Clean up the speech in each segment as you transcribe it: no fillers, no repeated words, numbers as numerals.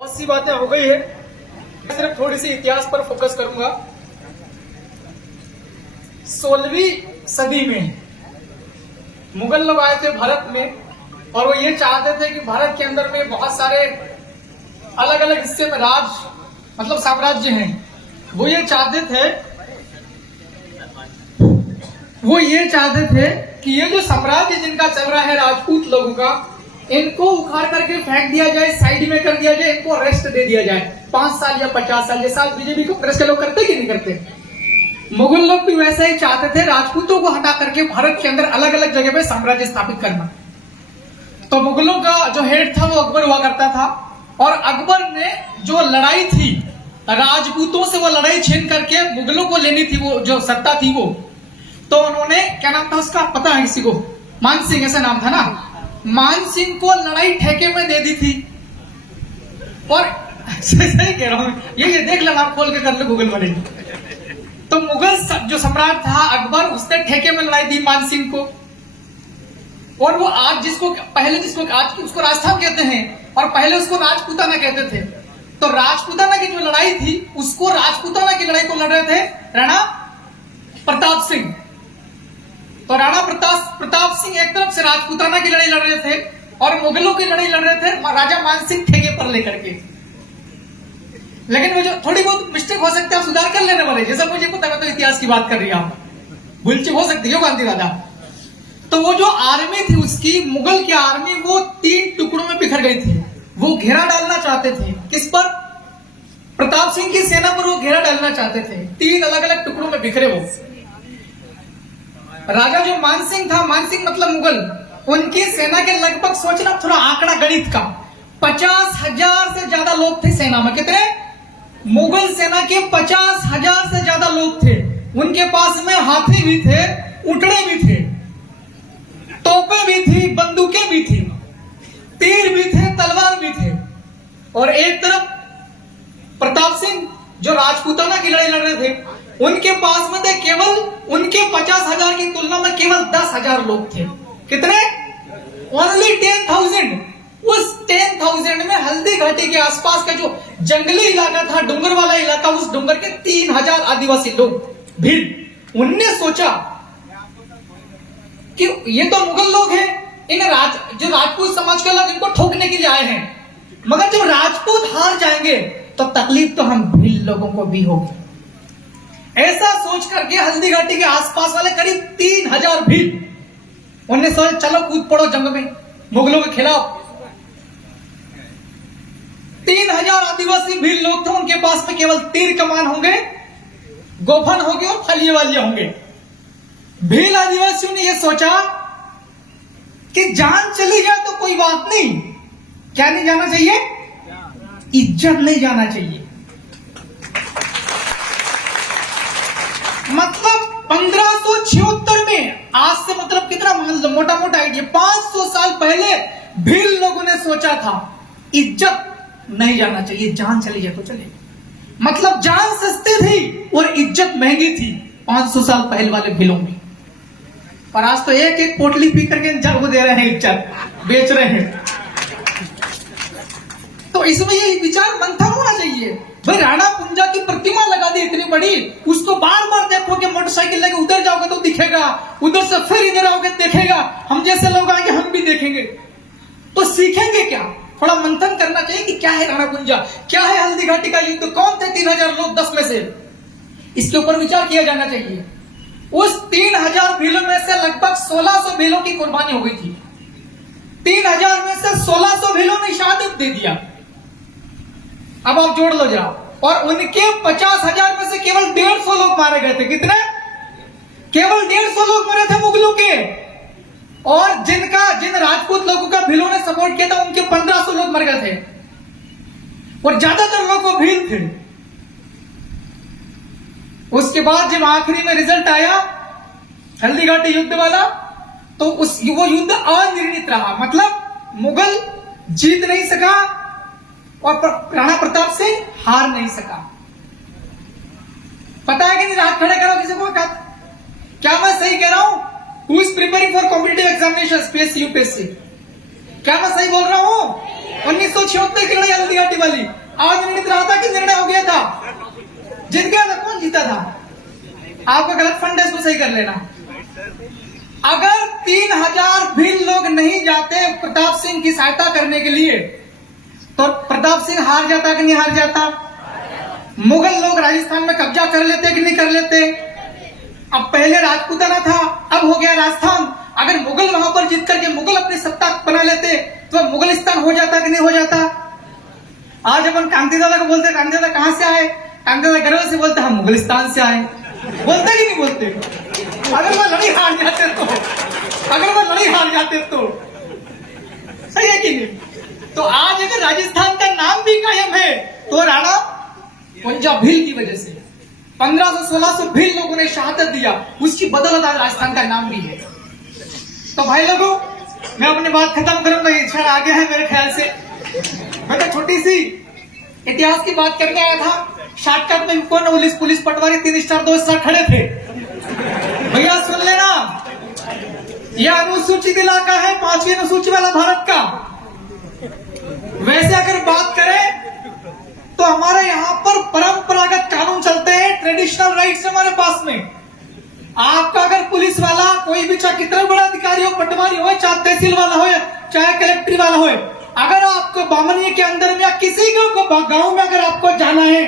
बहुत सी बातें हो गई है, सिर्फ थोड़ी सी इतिहास पर फोकस करूंगा। 16वीं सदी में मुगल लोग आए थे भारत में और वो ये चाहते थे कि भारत के अंदर में बहुत सारे अलग अलग हिस्से में राज मतलब साम्राज्य हैं। वो ये चाहते थे कि ये जो साम्राज्य जिनका चल रहा है राजपूत लोगों का, इनको उखाड़ करके फेंक दिया जाए, साइड में कर दिया जाए, इनको अरेस्ट दे दिया जाए 5 साल या 50 साल, जैसा बीजेपी को कांग्रेस के लोग करते कि नहीं करते। मुगल लोग भी वैसा ही चाहते थे, राजपूतों को हटा करके भारत के अंदर अलग अलग जगह पे साम्राज्य स्थापित करना। तो मुगलों का जो हेड था वो अकबर हुआ करता था, और अकबर ने जो लड़ाई थी राजपूतों से, वो लड़ाई छीन करके मुगलों को लेनी थी, वो जो सत्ता थी वो। तो उन्होंने, क्या नाम था उसका पता है किसी को? मान सिंह ऐसा नाम था ना। मान सिंह को लड़ाई ठेके में दे दी थी। और सही कह रहा हूं, ये देख लेना, आप खोल के कर लो गूगल पर। तो मुगल जो सम्राट था अकबर, उसने ठेके में लड़ाई दी मान सिंह को। और वो आज आज उसको राजस्थान कहते हैं, और पहले उसको राजपूताना कहते थे। तो राजपूताना की जो लड़ाई थी, उसको राजपूताना की लड़ाई को लड़ रहे थे राणा प्रताप सिंह। तो राणा प्रताप सिंह एक तरफ से राजपूताना की लड़ाई लड़ रहे थे और मुगलों की लड़ाई लड़ रहे थे राजा मान सिंह ठेके पर लेकर के। लेकिन वो जो थोड़ी बहुत मिस्टेक हो सकती है, आप सुधार कर लेने वाले, जैसा मुझे पता है, तो इतिहास की बात कर रही है, आप भूल चूक हो सकती है गांधी दादा। तो वो जो आर्मी थी उसकी, मुगल की आर्मी, वो 3 टुकड़ों में बिखर गई थी। वो घेरा डालना चाहते थे, किस पर? प्रताप सिंह की सेना पर वो घेरा डालना चाहते थे। 3 अलग अलग टुकड़ों में बिखरे वो। राजा जो मान सिंह था, मान सिंह मतलब मुगल, उनकी सेना के लगभग, सोचना थोड़ा आंकड़ा गणित का, 50,000 से ज्यादा लोग थे सेना में। कितने? मुगल सेना के 50,000 से ज्यादा लोग थे। उनके पास में हाथी भी थे, उटड़े भी थे, तोपें भी थी, बंदूकें भी थी, तीर भी थे, तलवार भी थे। और एक तरफ प्रताप सिंह जो राजपूताना की लड़ाई लड़ रहे थे, उनके पास में थे केवल, उनके 50,000 की तुलना में केवल 10,000 लोग थे। कितने? ओनली 10,000। उस 10,000 में हल्दी घाटी के आसपास का जो जंगली इलाका था, डूंगर वाला इलाका, उस डूंगर के 3,000 आदिवासी लोग भीड़। उनने सोचा कि ये तो मुगल लोग हैं, जो राजपूत समाज के लोग, इनको ठोकने के लिए आए हैं, मगर जब राजपूत हार जाएंगे तो तकलीफ तो हम भील लोगों को भी होगी। ऐसा सोच करके हल्दी घाटी के आसपास वाले करीब 3,000 भील, उन्होंने सोचा चलो कूद पड़ो जंग में मुगलों के खिलाफ। 3,000 आदिवासी भील लोग थे, उनके पास में केवल तीर कमान होंगे, गोफन होंगे और फलिए वालिया होंगे। भील आदिवासियों ने यह सोचा कि जान चली जाए तो कोई बात नहीं, क्या नहीं जाना चाहिए? इज्जत नहीं जाना चाहिए। मतलब 1576 में, आज से मतलब कितना मोटा मोटा आइडिया, 500 साल पहले भील लोगों ने सोचा था इज्जत नहीं जाना चाहिए, जान चली जाए तो चले। मतलब जान सस्ती थी और इज्जत महंगी थी 500 साल पहले वाले भीलों में। और आज तो एक एक पोटली पी करके जग दे रहे हैं, इज्जत बेच रहे हैं। तो इसमें ये विचार मंथन होना चाहिए। भाई राणा कुंजा की प्रतिमा लगा दी इतनी बड़ी, उसको बार बार देखोगे, मोटरसाइकिल लेके उधर जाओगे तो दिखेगा, उधर से फिर इधर आओगे देखेगा, हम जैसे लोग आएंगे हम भी देखेंगे, तो सीखेंगे क्या? थोड़ा मंथन करना चाहिए कि क्या है राणा कुंजा, क्या है हल्दी घाटी का युद्ध, कौन थे 3,000 लोग 10 में से, इसके ऊपर विचार किया जाना चाहिए। उस 3,000 भीलों में से लगभग 1,600 भीलों की कुर्बानी हो गई थी। 3,000 में से 1,600 भीलों ने शहादत दे दिया। अब आप जोड़ लो जरा। और उनके 50,000 में से केवल 150 लोग मारे गए थे। कितने? केवल 150 लोग मरे थे मुगलों के। और जिन राजपूत लोगों का भीलों ने सपोर्ट किया था, उनके 1,500 लोग मर गए थे, और ज्यादातर लोग वो भील थे। उसके बाद जब आखिरी में रिजल्ट आया हल्दी घाटी युद्ध वाला, तो वो युद्ध अनिर्णित रहा। मतलब मुगल जीत नहीं सका और राणा प्रताप सिंह हार नहीं सका। पता है कि नहीं? हाथ खड़े करो किसी को। क्या मैं सही कह रहा हूं? Who is preparing for competitive examination, PSC UPSC? क्या मैं सही बोल रहा हूं? 1976 की लड़ाई हल्दी घाटी वाली, अनिर्णित रहा था कि निर्णय हो गया था? जीत गया था? कौन जीता था? आपका गलत फंड है, इसको सही कर लेना। अगर 3000 भी लोग नहीं जाते प्रताप सिंह की सहायता करने के लिए, तो प्रताप सिंह हार जाता कि नहीं हार जाता? मुगल लोग राजस्थान में कब्जा कर लेते कि नहीं कर लेते? अब पहले राजपूताना था, अब हो गया राजस्थान। अगर मुगल वहां पर जीत करके मुगल अपनी सत्ता बना लेते तो मुगलिस्तान हो जाता कि नहीं हो जाता? आज अपन कांति दादा को बोलते, कांति दादा कहां से आए? कांति दादा गर्व से बोलते हम मुगलिस्तान से आए। बोलते कि नहीं बोलते? अगर वो लड़ाई हार जाते तो, अगर वो लड़ाई हार जाते तो, सही है कि नहीं? तो आज अगर राजस्थान का नाम भी कायम है तो राणा पंजाब भील की वजह से 1500-1600 भील लोगों ने शहादत दिया, उसकी बदौलत आज राजस्थान का नाम भी है। तो भाई लोगों, मैं अपनी बात खत्म करूंगा, इच्छा आगे है मेरे ख्याल से। मैं तो छोटी सी इतिहास की बात करने आया था। शॉर्टकट में कौन पुलिस पटवारी 3 स्टार 2 स्टार खड़े थे। भैया सुन लेना, यह अनुसूचित इलाका है, 5वीं अनुसूची वाला भारत का। वैसे अगर बात करें तो हमारे यहाँ पर परंपरागत कानून चलते हैं, ट्रेडिशनल राइट्स हमारे पास में। आपका अगर पुलिस वाला कोई भी, चाहे कितना बड़ा अधिकारी हो, पटवारी हो, चाहे तहसील वाला हो, चाहे कलेक्टर वाला हो, अगर आपको बामनिया के अंदर में या किसी को गांव में अगर आपको जाना है,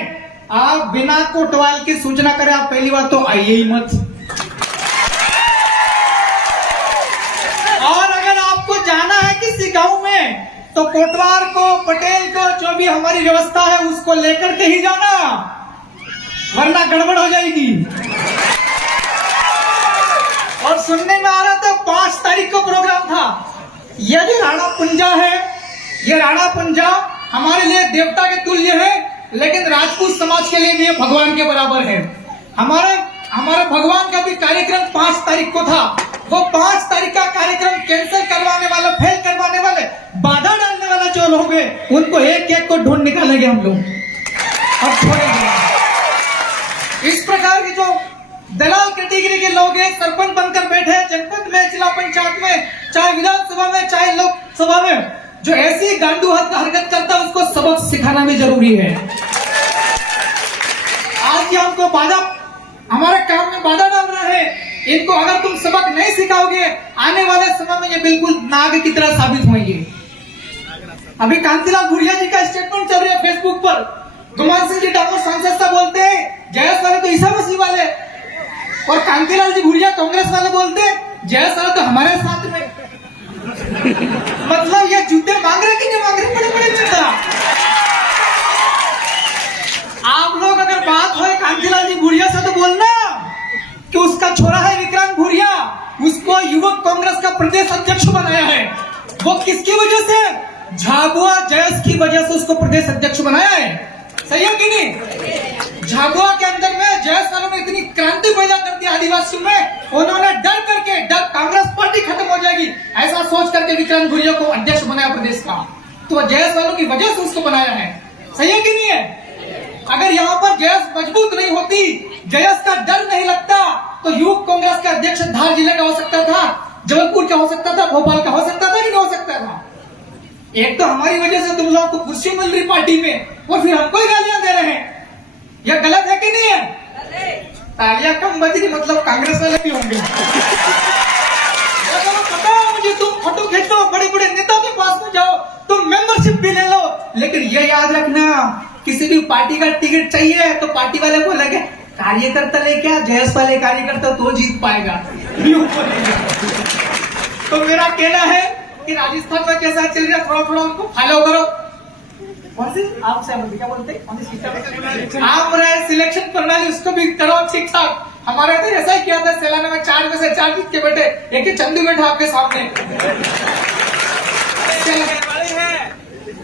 आप बिना कोतवाल की सूचना करें, आप पहली बार तो आइए ही मत। और अगर आपको जाना है किसी गांव में तो कोटवार को, पटेल को, जो भी हमारी व्यवस्था है उसको लेकर के ही जाना, वरना गड़बड़ हो जाएगी। और सुनने में आ रहा था 5 तारीख को प्रोग्राम था। यह जो राणा पुंजा है, ये राणा पुंजा हमारे लिए देवता के तुल्य है, लेकिन राजपूत समाज के लिए भी ये भगवान के बराबर है। हमारे भगवान का भी कार्यक्रम 5 तारीख को था। वो 5 तारीख का कार्यक्रम कैंसिल करवाने वाले, फेल करवाने वाले, बाधा डालने वाला जो लोग हैं, उनको एक एक को ढूंढ निकालेंगे हम लोग और छोड़ेंगे। इस प्रकार की जो दलाल कैटेगरी के लोग हैं, सरपंच बनकर बैठे हैं जनपद में, जिला पंचायत में, चाहे विधानसभा में, चाहे लोकसभा में, जो ऐसी गांडू हरकत करता है उसको सबक सिखाना भी जरूरी है। आज ये हमको बाधा, हमारे काम में बाधा डाल रहा है। इनको अगर तुम सबक नहीं सिखाओगे, आने वाले समय में ये बिल्कुल नाग की तरह साबित होंगे। अभी कांतिलाल भूरिया जी का स्टेटमेंट चल रहा है फेसबुक पर। गुमान सिंह जी डामोर सांसद साहब बोलते हैं जयस वाले तो ईसा मसीह वाले, और कांतिलाल जी भूरिया कांग्रेस वाले बोलते हैं जयस वाले तो हमारे साथ में। मतलब ये जूते मांग रहे कि नहीं मांग रहे? बड़े बड़े नेता। आप लोग अगर बात हो कांतिलाल जी भूरिया से तो बोलना कि उसका छोरा है विक्रांत भूरिया, उसको युवक कांग्रेस का प्रदेश अध्यक्ष बनाया है। वो किसकी वजह से? झाबुआ जयस की वजह से उसको प्रदेश अध्यक्ष बनाया है। सही है कि नहीं? झाबुआ के अंदर में जयस वालों ने इतनी क्रांति पैदा कर दी आदिवासियों में, उन्होंने डर करके, डर कांग्रेस पार्टी खत्म हो जाएगी ऐसा सोच करके विक्रांत भूरिया को अध्यक्ष बनाया प्रदेश का। तो जयस वालों की वजह से उसको बनाया है। सही है कि नहीं है? अगर यहाँ पर जयस मजबूत नहीं होती, जयस का डर नहीं लगता, तो युवक कांग्रेस का अध्यक्ष धार जिले का हो सकता था, जबलपुर का हो सकता था, भोपाल का हो सकता था कि नहीं हो सकता था? एक तो हमारी वजह से तुम लोगों को कुर्सी मिल रही पार्टी में, और फिर हमको ही गालियां दे रहे हैं। यह गलत है कि नहीं है? तालियां कम बज रही, मतलब कांग्रेस वाले भी होंगे। पता है मुझे, तुम फोटो खींचो, बड़े बड़े नेता के पास में जाओ, तुम मेंबरशिप भी ले लो, लेकिन ये याद रखना, किसी भी पार्टी का टिकट चाहिए तो पार्टी वाले को लगे कार्यकर्ता ले क्या, जयस वाले कार्यकर्ता तो जीत पाएगा। तो मेरा कहना है कि राजस्थान में कैसा चल रहा है, थोड़ा थोड़ा उनको फॉलो करो। कौन सी आप क्या बोलते हैं, आप रहे सिलेक्शन प्रणाली, उसको भी करो ठीक ठाक। हमारे तो ऐसा ही किया था, सेलाना में 4 में से 4 जीत के बैठे, एक ही चंदू बैठा आपके सामने।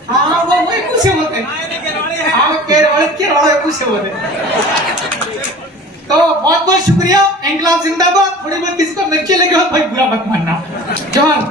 हाँ वो वही पूछे होते, तो बहुत बहुत शुक्रिया। इंकलाब जिंदाबाद। थोड़ी बहुत किसी को मिर्ची लगे हो भाई बुरा मत मानना। जवान